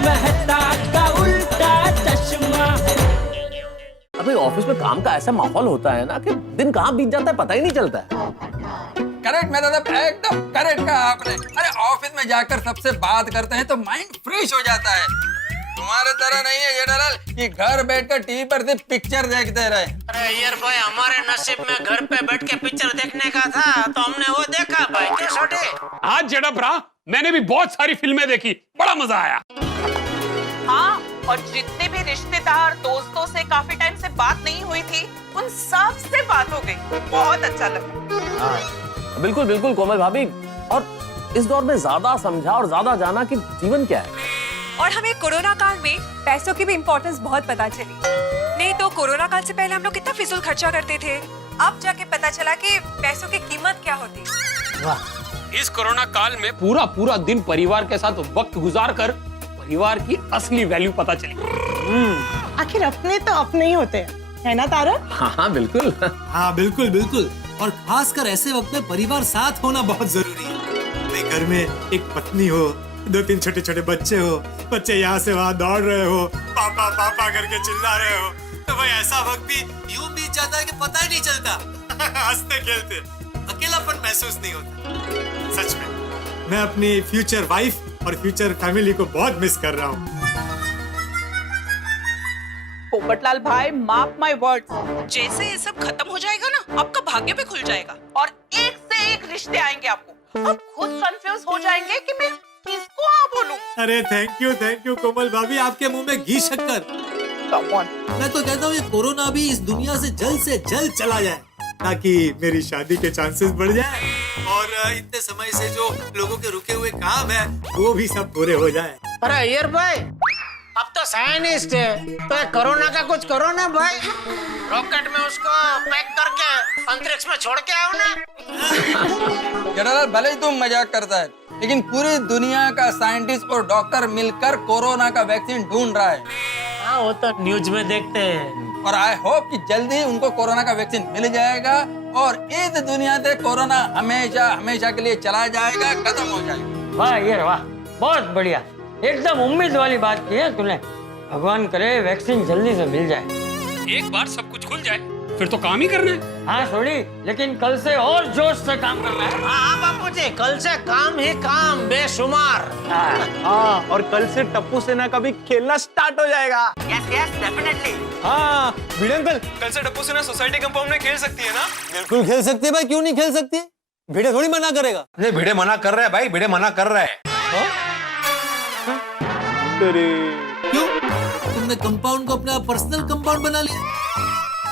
मेहता का उल्टा चश्मा। अभी ऑफिस में काम का ऐसा माहौल होता है ना कि दिन कहाँ बीत जाता है पता ही नहीं चलता है। करेक्ट मैं दादा, एकदम करेक्ट कहा आपने। अरे ऑफिस में जाकर सबसे बात करते हैं तो माइंड फ्रेश हो जाता है। तुम्हारे तरह नहीं है जेठालाल कि घर बैठकर टीवी पर सिर्फ पिक्चर देखते रहे। अरे यार भाई, हमारे नसीब में घर पे बैठ के पिक्चर देखने का था तो हमने वो देखा भाई। क्या छोटे आज जेड़ा भरा, मैंने भी बहुत सारी फिल्में देखी, बड़ा मजा आया। हाँ, और जितने भी रिश्तेदार दोस्तों से काफी टाइम से बात नहीं हुई थी उन सब से बात हो गई। बहुत अच्छा लगा। बिल्कुल बिल्कुल कोमल भाभी, और इस दौर में ज्यादा समझा और ज्यादा जाना कि जीवन क्या है। और हमें कोरोना काल में पैसों की भी इम्पोर्टेंस बहुत पता चली। नहीं तो कोरोना काल से पहले हम लोग कितना फिजूल खर्चा करते थे, अब जाके पता चला कि पैसों की कीमत क्या होती है। वाह, इस कोरोना काल में पूरा पूरा दिन परिवार के साथ वक्त गुजार कर परिवार की असली वैल्यू पता चली। आखिर अपने तो अपने ही होते हैं, है ना तारक? हाँ बिल्कुल। हाँ बिल्कुल बिल्कुल, और खासकर ऐसे वक्त में परिवार साथ होना बहुत जरूरी है। घर में एक पत्नी हो, 2-3 छोटे छोटे बच्चे हो, बच्चे यहाँ से वहाँ दौड़ रहे हो, पापा पापा करके चिल्ला रहे हो, तो भाई ऐसा वक्त भी यूं बीत जाता है कि पता ही नहीं चलता। हंसते खेलते अकेलापन महसूस नहीं होता। सच में मैं अपनी फ्यूचर वाइफ और फ्यूचर फैमिली को बहुत मिस कर रहा हूँ। पोपटलाल भाई, मार्क माय वर्ड्स, जैसे ये सब खत्म हो जाएगा ना, आपका भाग्य भी खुल जाएगा और एक से एक रिश्ते आएंगे आपको। आप खुद कंफ्यूज हो जाएंगे कि मैं किसको हाँ बोलूं। अरे थैंक यू कोमल भाभी, आपके मुंह में घी शक्कर। मैं तो कहता हूँ ये कोरोना भी इस दुनिया से जल्द चला जाए ताकि मेरी शादी के चांसेस बढ़ जाए और इतने समय से जो लोगों के रुके हुए काम है वो भी सब पूरे हो जाए। अरे यार भाई, अब तो साइंटिस्ट है तो कोरोना का कुछ करो ना भाई। रॉकेट में उसको पैक करके अंतरिक्ष में छोड़ के आओ ना। जेठालाल भले ही तुम मजाक करता है, लेकिन पूरी दुनिया का साइंटिस्ट और डॉक्टर मिलकर कोरोना का वैक्सीन ढूंढ रहा है। हाँ, वो तो न्यूज में देखते हैं। और आई होप कि जल्दी ही उनको कोरोना का वैक्सीन मिल जाएगा और इस दुनिया से कोरोना हमेशा के लिए चला जाएगा, खत्म हो जाएगा। वाह यार वाह, बहुत बढ़िया, एकदम उम्मीद वाली बात की है तूने। भगवान करे वैक्सीन जल्दी से मिल जाए। एक बार सब कुछ खुल जाए फिर तो काम ही करना है। हाँ थोड़ी, लेकिन कल से और जोश से काम करना है। हाँ बापू जी, कल से काम ही काम बेशुमार। हाँ, और कल से टप्पू सेना का भी खेलना स्टार्ट हो जाएगा। Yes definitely. हाँ भिड़े अंकल, कल से टप्पू सेना सोसाइटी कंपाउंड में खेल सकती है ना? बिल्कुल खेल सकती है भाई, क्यों नहीं खेल सकती? भिड़े थोड़ी मना करेगा। नहीं, भिड़े मना कर रहा है भाई, भिड़े मना कर रहा है। क्यों? तुमने कंपाउंड को अपना पर्सनल कंपाउंड बना लिया?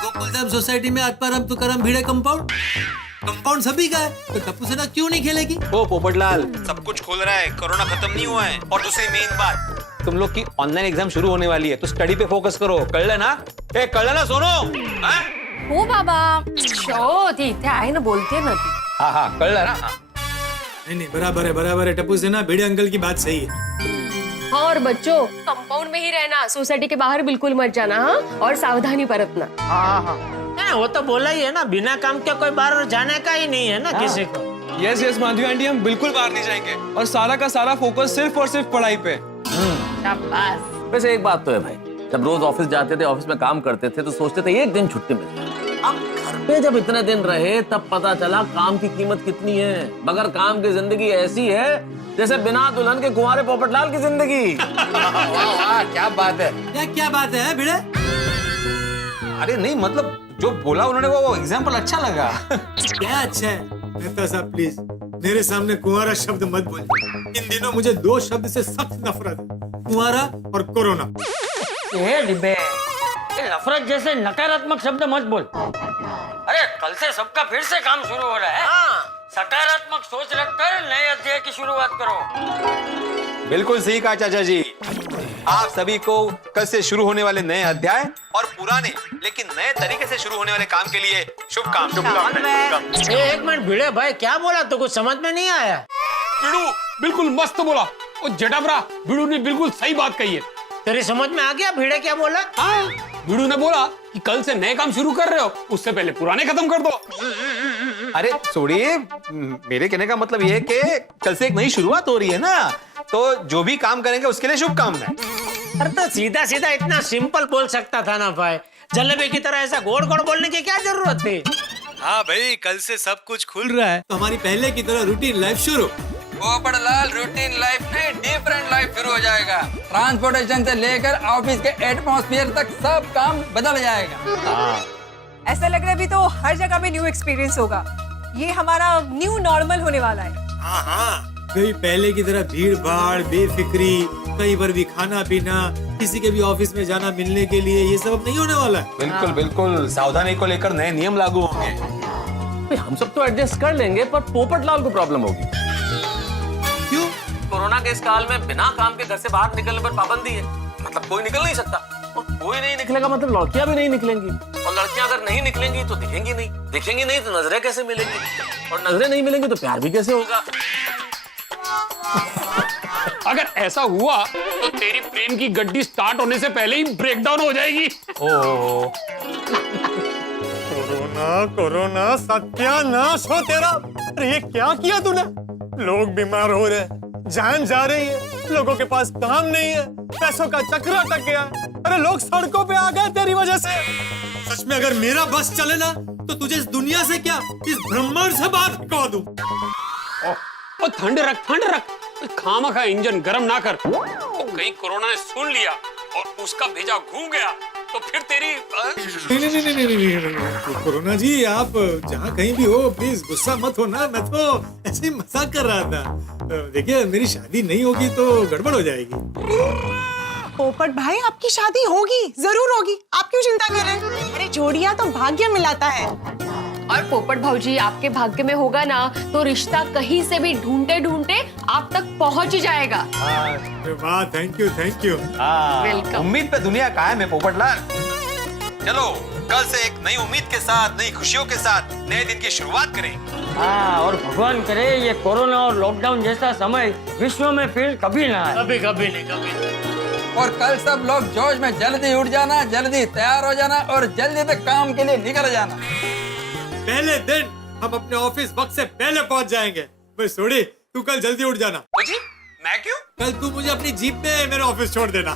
गोकुलधाम सोसाइटी में आत्माराम तुकाराम भिड़े कंपाउंड सभी का है, तो टप्पू सेना क्यों नहीं खेलेगी? ओ पोपटलाल, सब कुछ खुल रहा है, कोरोना खत्म नहीं हुआ है। और दूसरी मेन बात, तुम लोग की ऑनलाइन एग्जाम शुरू होने वाली है, तो स्टडी पे फोकस करो। कर लेना, सोनो। हो बाबा, ती इथे आहे ना, बोलते ना ती। हाँ कर लेना। नहीं बराबर है टप्पू सेना, भिड़े अंकल की बात सही है। हाँ, और बच्चों कंपाउंड में ही रहना, सोसाइटी के बाहर बिल्कुल मत जाना। हाँ, और सावधानी बरतना। हाँ, वो तो बोला ही है ना, बिना काम के कोई बाहर जाने का ही नहीं है ना किसी को। यस माधवी आंटी, हम बिल्कुल बाहर नहीं जाएंगे और सारा का सारा फोकस सिर्फ और सिर्फ पढ़ाई पे। वैसे एक बात तो है भाई, जब रोज ऑफिस जाते थे, ऑफिस में काम करते थे, तो सोचते थे एक दिन छुट्टी मिल जाए। अब घर पे जब इतने दिन रहे तब पता चला काम की कीमत कितनी है। बगैर काम की जिंदगी ऐसी है जैसे बिना दुल्हन के कुंवारे पोपटलाल की जिंदगी। वाह, क्या बात है। क्या बात है भिड़े? अरे नहीं, मतलब जो बोला उन्होंने वो एग्जाम्पल अच्छा लगा। क्या अच्छा है? मेहता साहब प्लीज मेरे सामने कुंवारा शब्द मत बोलिए। इन दिनों मुझे 2 शब्द से सख्त नफरत है, कुंवारा और कोरोना। ये डिबे, ये नफरत जैसे नकारात्मक शब्द मत बोल। अरे कल से सबका फिर से काम शुरू हो रहा है। हाँ। सकारात्मक सोच रखकर नए अध्याय की शुरुआत करो। बिल्कुल सही कहा चाचा जी। आप सभी को कल से शुरू होने वाले नए अध्याय और पुराने लेकिन नए तरीके से शुरू होने वाले काम के लिए शुभकामनाएं। एक मिनट भिड़े भाई, क्या बोला? तो कुछ समझ में नहीं आया। बिड़ू बिल्कुल मस्त बोला। और जटाभरा, बिड़ू ने बिल्कुल सही बात कही है। तेरी समझ में आ गया भिड़े क्या बोला? हाँ, बिड़ू ने बोला कि कल से नए काम शुरू कर रहे हो, उससे पहले पुराने खत्म कर दो। अरे छोड़िए, मेरे कहने का मतलब ये है कि कल से एक नई शुरुआत हो रही है ना, तो जो भी काम करेंगे उसके लिए शुभकामनाएं। अरे तो सीधा सीधा इतना सिंपल बोल सकता था ना भाई, जलेबी की तरह ऐसा गोड़ गोड़ बोलने की क्या जरूरत थी। हाँ भाई, कल से सब कुछ खुल रहा है, तो हमारी पहले की तरह रूटीन लाइफ शुरू। पोपटलाल, रूटीन लाइफ नहीं डिफरेंट लाइफ शुरू हो जाएगा। ट्रांसपोर्टेशन से लेकर ऑफिस के एटमॉस्फेयर तक सब काम बदल जाएगा। ऐसा लग रहा है अभी तो हर जगह में न्यू एक्सपीरियंस होगा। ये हमारा न्यू नॉर्मल होने वाला है। हाँ हाँ, कहीं पहले की तरह भीड़ भाड़, बेफिक्री, कहीं पर भी खाना पीना, किसी के भी ऑफिस में जाना मिलने के लिए, ये सब अब नहीं होने वाला है। बिल्कुल बिल्कुल, सावधानी को लेकर नए नियम लागू होंगे। हम सब तो एडजस्ट कर लेंगे, पर पोपटलाल को प्रॉब्लम होगी। क्यों? कोरोना के इस काल में बिना काम के घर से बाहर निकलने पर पाबंदी है। मतलब कोई निकल नहीं सकता, और कोई नहीं निकलेगा मतलब लड़कियां भी नहीं निकलेंगी, और लड़कियां अगर नहीं निकलेंगी तो दिखेंगी नहीं तो नजरें कैसे मिलेंगी, और नजरें नहीं मिलेंगी तो प्यार भी कैसे होगा। अगर ऐसा हुआ तो तेरी प्रेम की गड्डी स्टार्ट होने से पहले ही ब्रेकडाउन हो जाएगी। कोरोना कोरोना सत्यानाश हो तेरा। अरे ये क्या किया तूने? लोग बीमार हो रहे हैं, जान जा रही है, लोगों के पास काम नहीं है, पैसों का चक्र अटक गया। अरे लोग सड़कों पे आ गए तेरी वजह से। सच में अगर मेरा बस चले ना तो तुझे इस दुनिया से क्या, इस ब्रह्मांड से बाहर फेंकवा दूं। और ठंड रख, खामखा इंजन गरम ना कर। तो कहीं कोरोना ने सुन लिया और उसका भेजा घूम गया तो फिर तेरी नहीं, कोरोना जी आप जहाँ कहीं भी हो प्लीज गुस्सा मत होना, मैं तो ऐसे ही मजाक कर रहा था। देखिए मेरी शादी नहीं होगी तो गड़बड़ हो जाएगी। पोपट भाई आपकी शादी होगी, जरूर होगी, आप क्यों चिंता कर रहे हैं? अरे जोड़ियां तो भाग्य मिलाता है। और पोपट भाऊजी आपके भाग्य में होगा ना तो रिश्ता कहीं से भी ढूंढते ढूंढते आप तक पहुंच जाएगा। वाह, थैंक यू। वेलकम। उम्मीद पे दुनिया कायम है पोपटलाल। चलो कल से एक नई उम्मीद के साथ, नई खुशियों के साथ नए दिन की शुरुआत करें। हाँ, और भगवान करे ये कोरोना और लॉकडाउन जैसा समय विश्व में फिर कभी ना आए। कभी नहीं। और कल सब लोग जोश में जल्दी उठ जाना, जल्दी तैयार हो जाना और जल्दी से काम के लिए निकल जाना। पहले दिन हम अपने ऑफिस वक्त से पहले पहुंच जाएंगे। बस सोड़ी, तू कल जल्दी उठ जाना। जी मैं क्यों? कल तू मुझे अपनी जीप पे मेरे ऑफिस छोड़ देना।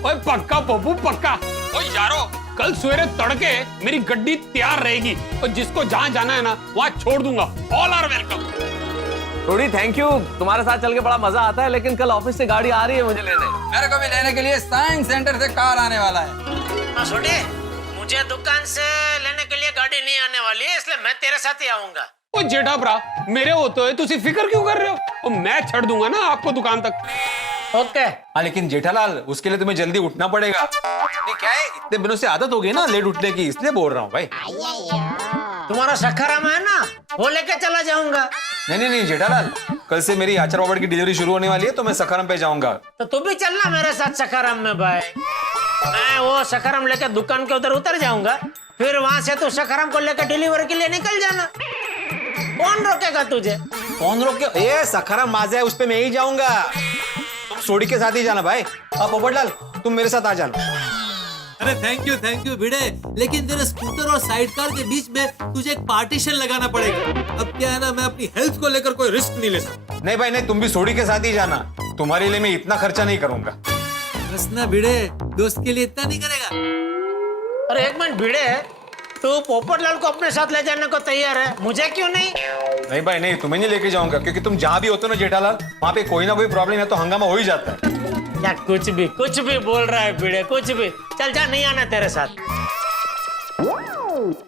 ओए पक्का पप्पू पक्का। ओए यारो, कल सवेरे तड़के मेरी गड्डी तैयार रहेगी और जिसको जहाँ जाना है ना वहाँ छोड़ दूंगा। All are welcome. थोड़ी थैंक यू, तुम्हारे साथ चल के बड़ा मजा आता है, लेकिन कल ऑफिस से गाड़ी आ रही है मुझे लेने। मेरे को भी लेने के लिए साइंस सेंटर से कार आने वाला है। छोटे, मुझे दुकान से लेने के लिए गाड़ी नहीं आने वाली है, इसलिए मैं तेरे साथ ही आऊंगा। ओ जेठा भरा, मेरे होते हुए तुसी फिक्र क्यों कर रहे हो? और मैं छड़ दूंगा ना आपको दुकान तक। ओके। हाँ लेकिन जेठालाल, उसके लिए तुम्हें जल्दी उठना पड़ेगा। ये क्या है, इतने दिनों से आदत हो गई ना लेट उठने की, इसलिए बोल रहा हूँ भाई। तुम्हारा सखाराम है ना, वो लेके चला जाऊंगा। नहीं जेठालाल, कल से मेरी आचार पापड़ की डिलीवरी शुरू होने वाली है, तो मैं सखाराम पे जाऊंगा। तो तू भी चलना मेरे साथ सखाराम में भाई। मैं वो सखाराम लेकर दुकान के उधर उतर जाऊंगा, फिर वहाँ से तू सखाराम को लेकर डिलीवरी के लिए निकल जाना। कौन रोकेगा तुझे? कौन रोके? ये सखाराम माजा है, उस पे मैं ही जाऊंगा। तुम सोडी के साथ ही जाना भाई। अब पोपटलाल तुम मेरे साथ आ जाना। अरे थैंक यू भिड़े, लेकिन तेरे स्कूटर और साइड कार के बीच में तुझे एक पार्टीशन लगाना पड़ेगा। अब क्या है ना, मैं अपनी हेल्थ को लेकर कोई रिस्क नहीं ले सकता। नहीं भाई नहीं, तुम भी सोडी के साथ ही जाना, तुम्हारे लिए मैं इतना खर्चा नहीं करूंगा। बस ना भिड़े, दोस्त के लिए इतना नहीं करेगा। अरे एक मिनट भिड़े, तू पोपटलाल को अपने साथ ले जाने को तैयार है, मुझे क्यों नहीं? नहीं भाई नहीं, तुम्हें नहीं लेके जाऊंगा, क्योंकि तुम जहाँ भी होते हो ना जेठालाल, वहाँ पे कोई ना कोई प्रॉब्लम है तो हंगामा हो ही जाता है। या कुछ भी बोल रहा है भिड़े, कुछ भी। चल जा, नहीं आना तेरे साथ।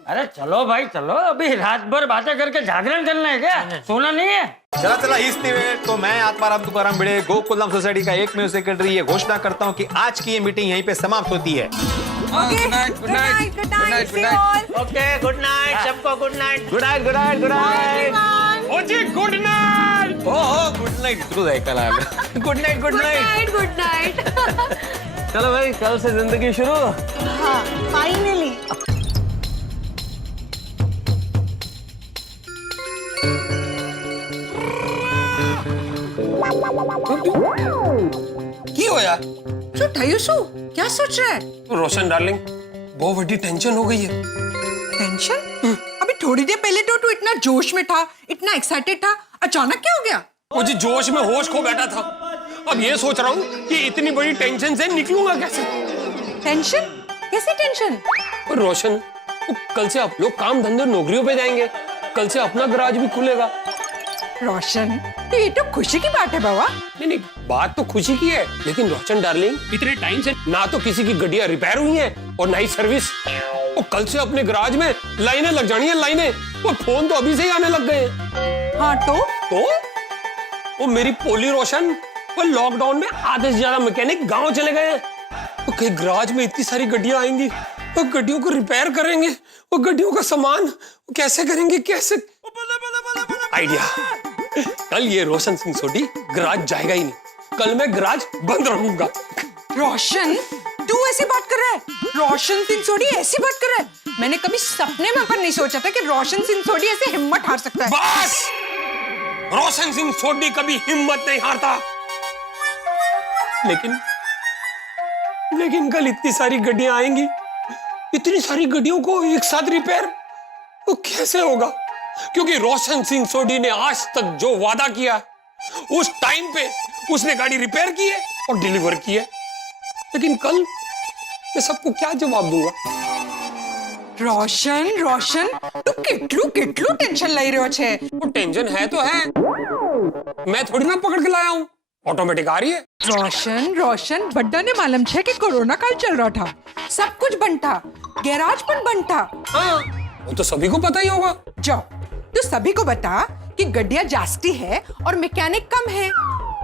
अरे चलो भाई चलो, अभी रात भर बातें करके जागरण करना है क्या? सोना नहीं है? चला हिस्ती में तो मैं आत्माराम तुकाराम भिड़े, गोकुलधाम सोसाइटी का एकमेव सेक्रेटरी, ये घोषणा करता हूँ कि आज की ये मीटिंग यहीं पे समाप्त होती है। Good night, good night, good night, good night. Okay, good night सबको, good night. Good night, good night, good night. ओ जी good night. Oh good night, तू ऐकायला आलं। Good night, good night, good night. चलो भाई, कल से जिंदगी शुरू। हाँ फाइनली। की होया? क्या सोच रहा है? रोशन डार्लिंग, बहुत बड़ी टेंशन हो गई है। टेंशन? अभी थोड़ी देर पहले तो तू इतना जोश में था, इतना एक्साइटेड था, अचानक क्या हो गया? वो जी जोश में होश खो बैठा था। अब ये सोच रहा हूँ कि इतनी बड़ी टेंशन से निकलूंगा कैसे। टेंशन? कैसी टेंशन? और रोशन, कल से आप लोग काम धंधे नौकरियों पे जाएंगे, कल से अपना गराज भी खुलेगा। रोशन, तो ये तो खुशी की बात है बाबा। नहीं, बात तो खुशी की है, लेकिन रोशन डार्लिंग, इतने टाइम से ना तो किसी की गाड़ियां रिपेयर हुई हैं और ना ही सर्विस। और कल से अपने गराज में लाइनें लग जानी है, लाइनें। और फोन तो अभी से ही आने लग गए हैं। हाँ तो वो मेरी पोली रोशन, वो लॉकडाउन में आधे से ज्यादा मैकेनिक गांव चले गए हैं। तो कहीं गराज में इतनी सारी गाड़ियां आएंगी, वो गाड़ियों को रिपेयर करेंगे, वो गाड़ियों का सामान कैसे करेंगे, कैसे? आइडिया, कल ये रोशन सिंह सोडी गराज जाएगा ही नहीं, कल मैं गराज बंद रखूंगा। रोशन, तू ऐसी बात कर रहा है? रोशन सिंह सोडी ऐसी बात कर रहा है? मैंने कभी सपने में पर नहीं सोचा था कि रोशन सिंह सोडी ऐसे हिम्मत हार सकता है। बस, रोशन सिंह सोडी कभी हिम्मत नहीं हारता। लेकिन कल इतनी सारी गाड़ियां आएंगी, इतनी सारी गाड़ियों को एक साथ रिपेयर वो कैसे होगा? क्योंकि रोशन सिंह सोडी ने आज तक जो वादा किया उस टाइम पे उसने गाड़ी रिपेयर की है और डिलीवर की है। लेकिन कल मैं सबको क्या जवाब दूंगा? रोशन, तू कितलू टेंशन ले रहे हो छे? वो टेंशन है तो है, मैं थोड़ी ना पकड़ के लाया हूँ, ऑटोमेटिक आ रही है। रोशन, बड्डा ने मालूम छे कि कोरोना काल चल रहा था, सब कुछ बंद था, गैराज पण बंद था। हाँ, वो तो सभी को पता ही होगा। जाओ, तू सभी को बता कि गड्डियां जास्ती है और मैकेनिक कम है,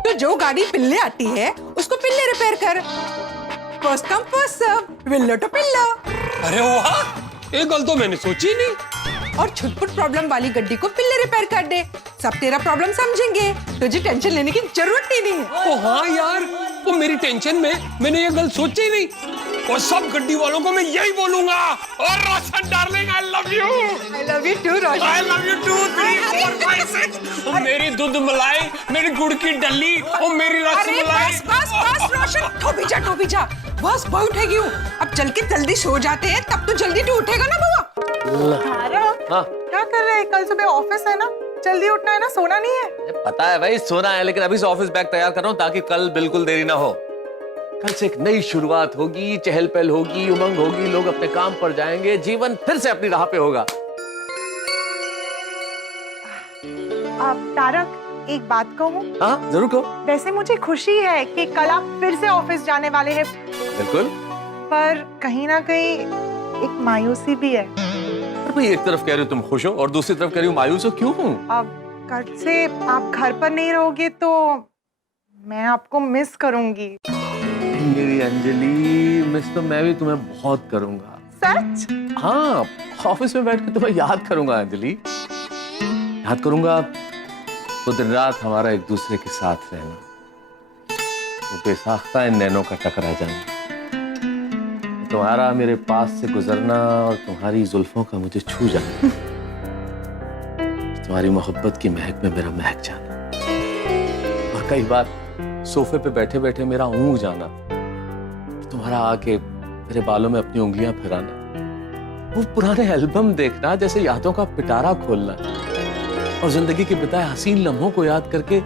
तो जो गाड़ी पिल्ले आती है उसको पिल्ले रिपेयर कर। फर्स्ट कम फर्स्ट सर्व, विल्लो तो पिल्लो। अरे वाह, ये गल तो मैंने सोची नहीं। और छुटपुट प्रॉब्लम वाली गड्डी को पिल्ले रिपेयर कर दे, सब तेरा प्रॉब्लम समझेंगे, तुझे टेंशन लेने की जरूरत ही नहीं है। ओ हाँ यार, वो मेरी टेंशन में मैंने ये गल सोची ही नहीं। और सब गड्डी वालों को मैं यही बोलूंगा, और Roshan darling, I love you. I love you too Roshan. I love you too, 3 4 5 6। मेरी दूध मलाई, मेरी गुड़ की डली, और मेरी रसमलाई। बस रोशन, टो भी जा, बस बहुत उठेगी हूँ। अब चल के जल्दी सो जाते हैं, तब तो जल्दी तू उठेगा ना बाबा। हाँ, क्या कर रहे हैं? कल सुबह ऑफिस है ना, जल्दी उठना है ना, सोना नहीं है। पता है भाई, सोना है, लेकिन अभी से ऑफिस बैग तैयार कर रहा हूँ ताकि कल बिल्कुल देरी ना हो। कल से एक नई शुरुआत होगी, चहल पहल होगी, उमंग होगी, लोग अपने काम पर जाएंगे, जीवन फिर से अपनी राह पे होगा। तारक, एक बात कहूँ? हाँ जरूर कहो। वैसे मुझे खुशी है कि कल आप फिर से ऑफिस जाने वाले हैं, बिल्कुल, पर कहीं ना कहीं एक मायूसी भी है। पर भाई, एक तरफ कह रही हो तुम खुश हो और दूसरी तरफ कह रही हो मायूस हो, क्यों हूँ? अब कल से आप घर पर नहीं रहोगे तो मैं आपको मिस करूंगी। मेरी अंजलि, मिस तो मैं भी तुम्हें बहुत करूंगा। सच? हाँ, ऑफिस में बैठ के तुम्हें याद करूंगा अंजलि, याद करूंगा तो दिन रात हमारा एक दूसरे के साथ रहना, वो बेसाख्ता इन नैनों का टकरा जाना, तुम्हारा मेरे पास से गुजरना और तुम्हारी जुल्फों का मुझे छू जाना, तुम्हारी मोहब्बत की महक में मेरा महक जाना, और कई बार सोफे पे बैठे बैठे मेरा ऊँग जाना, तुम्हारा आके मेरे बालों में अपनी उंगलियां फिराना, वो पुराने एल्बम देखना जैसे यादों का पिटारा खोलना, और जिंदगी के बिताए हसीन लम्हों को याद करके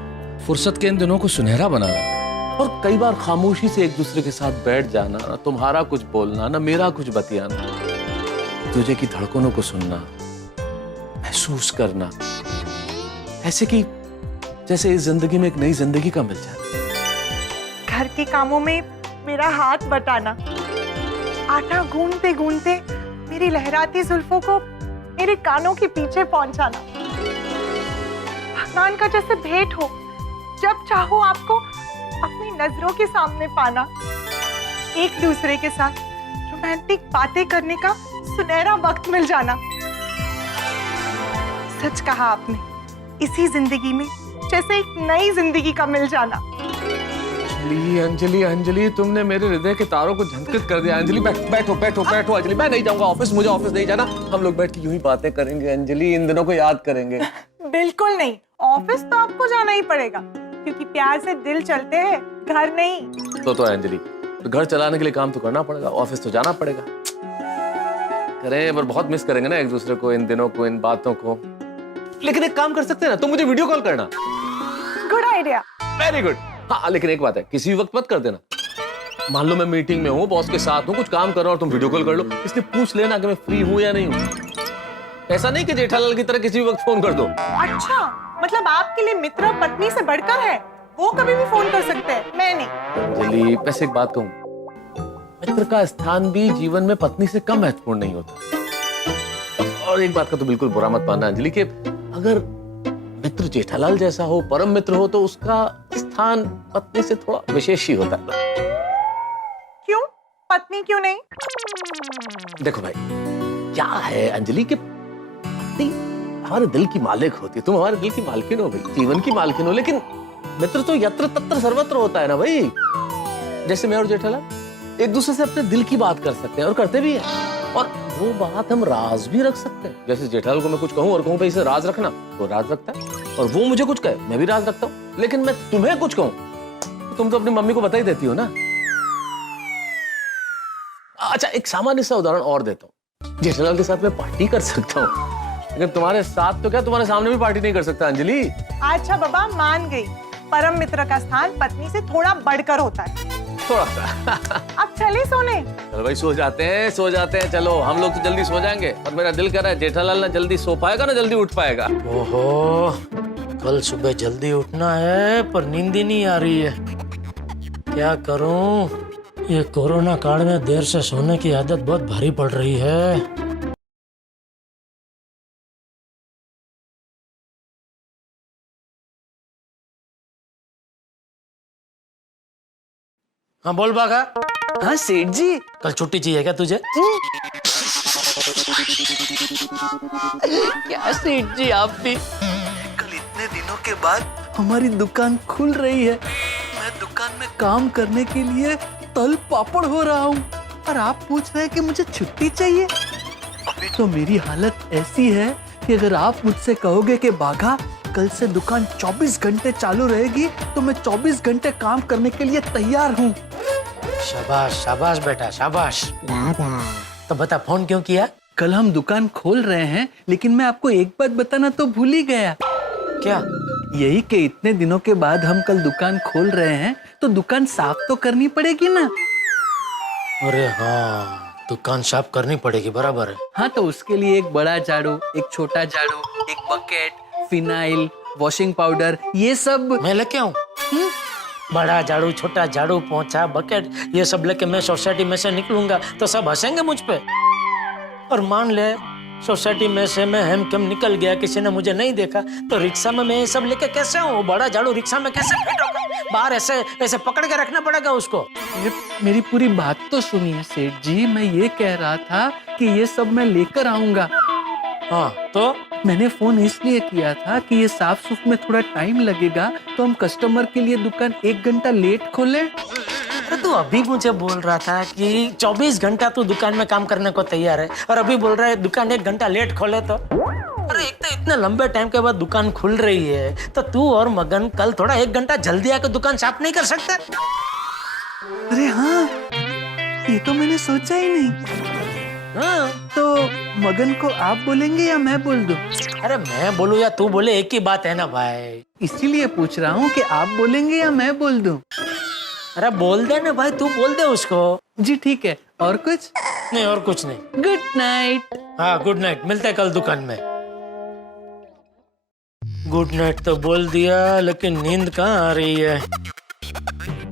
फुर्सत के इन दिनों को सुनहरा बनाना, और कई बार खामोशी से एक दूसरे के साथ बैठ जाना, ना तुम्हारा कुछ बोलना ना मेरा कुछ बतियाना, तुझे की धड़कनों को सुनना, महसूस करना, ऐसे कि जैसे इस जिंदगी में एक नई जिंदगी का मिल जाए। घर के कामों में मेरा हाथ बटाना, आटा गूंदते गूंदते मेरी लहराती जुल्फों को मेरे कानों के पीछे पहुंचाना, भगवान का जैसे भेंट हो, जब चाहो आपको अपनी नजरों के सामने पाना, एक दूसरे के साथ रोमांटिक बातें करने का सुनहरा वक्त मिल जाना। सच कहा आपने, इसी जिंदगी में जैसे एक नई जिंदगी का मिल जाना। अंजलि, अंजलि, तुमने मेरे हृदय के तारों को झंझट कर दिया। अंजलि, बैठो बैठो बैठो अंजलि, मैं नहीं जाऊंगा ऑफिस, मुझे ऑफिस नहीं जाना, हम लोग बैठ के यूं ही बातें करेंगे अंजलि, इन दिनों को याद करेंगे। बिल्कुल नहीं, ऑफिस तो आपको जाना ही पड़ेगा, क्योंकि प्यार से दिल चलते हैं, घर नहीं। तो अंजलि, घर चलाने के लिए काम तो करना पड़ेगा, ऑफिस तो जाना पड़ेगा। करें, पर बहुत मिस करेंगे ना एक दूसरे को, इन दिनों को, इन बातों को। लेकिन एक काम कर सकते हैं ना, तुम मुझे वीडियो कॉल करना। Good idea. Very good. हाँ, लेकिन एक बात है, किसी भी वक्त मत कर देना। मान लो मैं मीटिंग में हूँ, बॉस के साथ हूँ, कुछ काम कर रहा हूँ और तुम वीडियो कॉल कर लो, इसलिए पूछ लेना कि मैं फ्री हूँ या नहीं हूँ। ऐसा नहीं कि जेठालाल की तरह किसी भी वक्त फोन कर दो। अच्छा, मतलब आपके लिए मित्र पत्नी से बढ़कर है, वो कभी भी फोन कर सकते हैं, मैं नहीं। अंजलि, वैसे एक बात कहूँ, मित्र का स्थान भी जीवन में पत्नी से कम महत्वपूर्ण नहीं होता। और एक बात का तो बिल्कुल बुरा मत मानना अंजलि, कि अगर मित्र जेठालाल जैसा हो, परम मित्र हो, तो उसका स्थान पत्नी से थोड़ा विशेष ही होता है। क्यों? पत्नी क्यों नहीं? देखो भाई, क्या है अंजलि कि पत्नी हमारे दिल की मालिक होती है, तुम हमारे दिल की मालकिन हो भाई, जीवन की मालकिन हो, लेकिन मित्र तो यत्र तत्र सर्वत्र होता है ना भाई। जैसे मैं और जेठालाल एक दूसरे से अपने दिल की बात कर सकते हैं और करते भी हैं, और वो बात हम राज भी रख सकते हैं। जैसे जेठालाल को मैं कुछ कहूं और कहूं भाई इसे राज रखना, वो राज रखता है, और वो मुझे कुछ कहे, मैं भी राज रखता हूं। लेकिन मैं तुम्हें कुछ कहूं तो तुम तो अपनी मम्मी को बता ही देती हो ना। अच्छा, एक सामान्य सा उदाहरण और देता हूँ। जेठालाल के साथ मैं पार्टी कर सकता हूँ, लेकिन तुम्हारे साथ तो क्या, तुम्हारे सामने भी पार्टी नहीं कर सकता अंजलि। अच्छा बाबा, मान गई, परम मित्र का स्थान पत्नी से थोड़ा बढ़कर होता है। थोड़ा सा। अब चले सोने। चलो भाई, सो जाते हैं, चलो हम लोग तो जल्दी सो जाएंगे, और मेरा दिल कर रहा है जेठालाल ना जल्दी सो पाएगा ना जल्दी उठ पाएगा। ओहो, कल सुबह जल्दी उठना है पर नींद ही नहीं आ रही है, क्या करूं? ये कोरोना काल में देर से सोने की आदत बहुत भारी पड़ रही है। हाँ बोल बागा। हाँ सेठ जी, कल छुट्टी चाहिए क्या तुझे? क्या सेठ जी आप भी? कल इतने दिनों के बाद हमारी दुकान खुल रही है, मैं दुकान में काम करने के लिए तल पापड़ हो रहा हूँ, और आप पूछ रहे हैं कि मुझे छुट्टी चाहिए। अभी तो मेरी हालत ऐसी है कि अगर आप मुझसे कहोगे कि बाघा कल से दुकान 24 घंटे चालू रहेगी, तो मैं 24 घंटे काम करने के लिए तैयार हूँ। शाबाश शाबाश बेटा शाबाश। तो बता, फोन क्यों किया? कल हम दुकान खोल रहे हैं, लेकिन मैं आपको एक बात बताना तो भूल ही गया। क्या? यही कि इतने दिनों के बाद हम कल दुकान खोल रहे हैं, तो दुकान साफ तो करनी पड़ेगी ना। अरे हाँ, दुकान साफ करनी पड़ेगी, बराबर है। हाँ, तो उसके लिए एक बड़ा झाड़ू, एक छोटा झाड़ू, एक बकेट, फिनाइल, वॉशिंग पाउडर, ये सब मैं लेके आऊं? बड़ा झाड़ू, छोटा झाड़ू, पोंछा, बकेट, ये सब लेके मैं सोसाइटी में से निकलूंगा तो सब हंसेंगे मुझ पे। और मान ले सोसाइटी में से मैं हेमखेम निकल गया, किसी ने मुझे नहीं देखा, तो रिक्शा में मैं ये सब लेके कैसे आऊं? बड़ा झाड़ू रिक्शा में कैसे फिट होगा? बाहर ऐसे ऐसे पकड़ के रखना पड़ेगा उसको। मेरी पूरी बात तो सुनिए सेठ जी, मैं ये कह रहा था कि ये सब मैं लेकर आऊंगा। हाँ, तो मैंने फोन इसलिए किया था कि ये साफ सुफ में थोड़ा टाइम लगेगा, तो हम कस्टमर के लिए दुकान 1 घंटा लेट खोले। अरे तू अभी मुझे बोल रहा था कि 24 घंटा तू दुकान में काम करने को तैयार है, और अभी बोल रहा है दुकान 1 घंटा लेट खोले तो? अरे एक तो इतने लंबे टाइम के बाद दुकान खुल रही है, तो तू और मगन कल थोड़ा 1 घंटा जल्दी आकर दुकान साफ नहीं कर सकते? अरे हाँ, ये तो मैंने सोचा ही नहीं। हाँ, तो मगन को आप बोलेंगे या मैं बोल दूं? अरे मैं बोलूं या तू बोले, एक ही बात है ना भाई। इसीलिए पूछ रहा हूँ कि आप बोलेंगे या मैं बोल दूं? अरे बोल दे ना भाई, तू बोल दे उसको। जी ठीक है, और कुछ नहीं? और कुछ नहीं। Good night. हाँ गुड नाइट, मिलते हैं कल दुकान में। गुड नाइट तो बोल दिया, लेकिन नींद कहाँ आ रही है?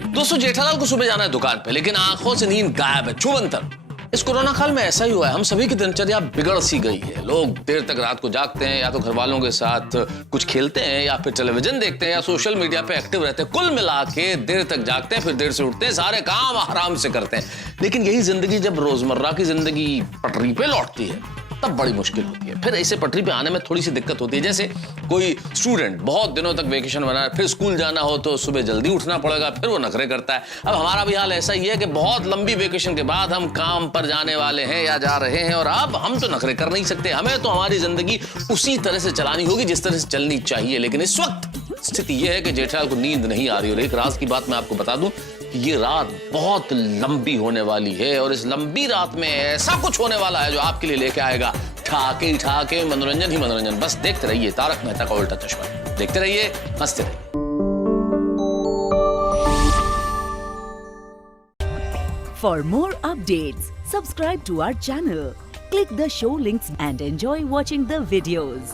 दोस्तों, जेठालाल को सुबह जाना है दुकान पे, लेकिन आंखों से नींद गायब है, छुमंतर। इस कोरोना काल में ऐसा ही हुआ है, हम सभी की दिनचर्या बिगड़ सी गई है। लोग देर तक रात को जागते हैं, या तो घर वालों के साथ कुछ खेलते हैं, या फिर टेलीविजन देखते हैं, या सोशल मीडिया पे एक्टिव रहते हैं। कुल मिला के देर तक जागते हैं, फिर देर से उठते हैं, सारे काम आराम से करते हैं। लेकिन यही जिंदगी जब रोजमर्रा की जिंदगी पटरी पे लौटती है, तब बड़ी मुश्किल होती है। फिर ऐसे पटरी पे आने में थोड़ी सी दिक्कत होती है। जैसे कोई स्टूडेंट बहुत दिनों तक वेकेशन बना है, फिर स्कूल जाना हो तो सुबह जल्दी उठना पड़ेगा, फिर वो नखरे करता है। अब हमारा भी हाल ऐसा ही है कि बहुत लंबी वेकेशन के बाद हम काम पर जाने वाले हैं या जा रहे हैं, और अब हम तो नखरे कर नहीं सकते। हमें तो हमारी जिंदगी उसी तरह से चलानी होगी जिस तरह से चलनी चाहिए। लेकिन इस वक्त स्थिति यह है कि जेठालाल को नींद नहीं आ रही। और एक राज की बात मैं आपको बता दूं कि ये रात बहुत लंबी होने वाली है और इस लंबी रात में ऐसा कुछ होने वाला है जो आपके लिए लेके आएगा ठाके मनोरंजन ही मनोरंजन। बस देखते रहिए तारक मेहता का उल्टा चश्मा, देखते रहिए, हंसते रहिए। For more updates, subscribe to our channel, click the show links and enjoy watching the videos.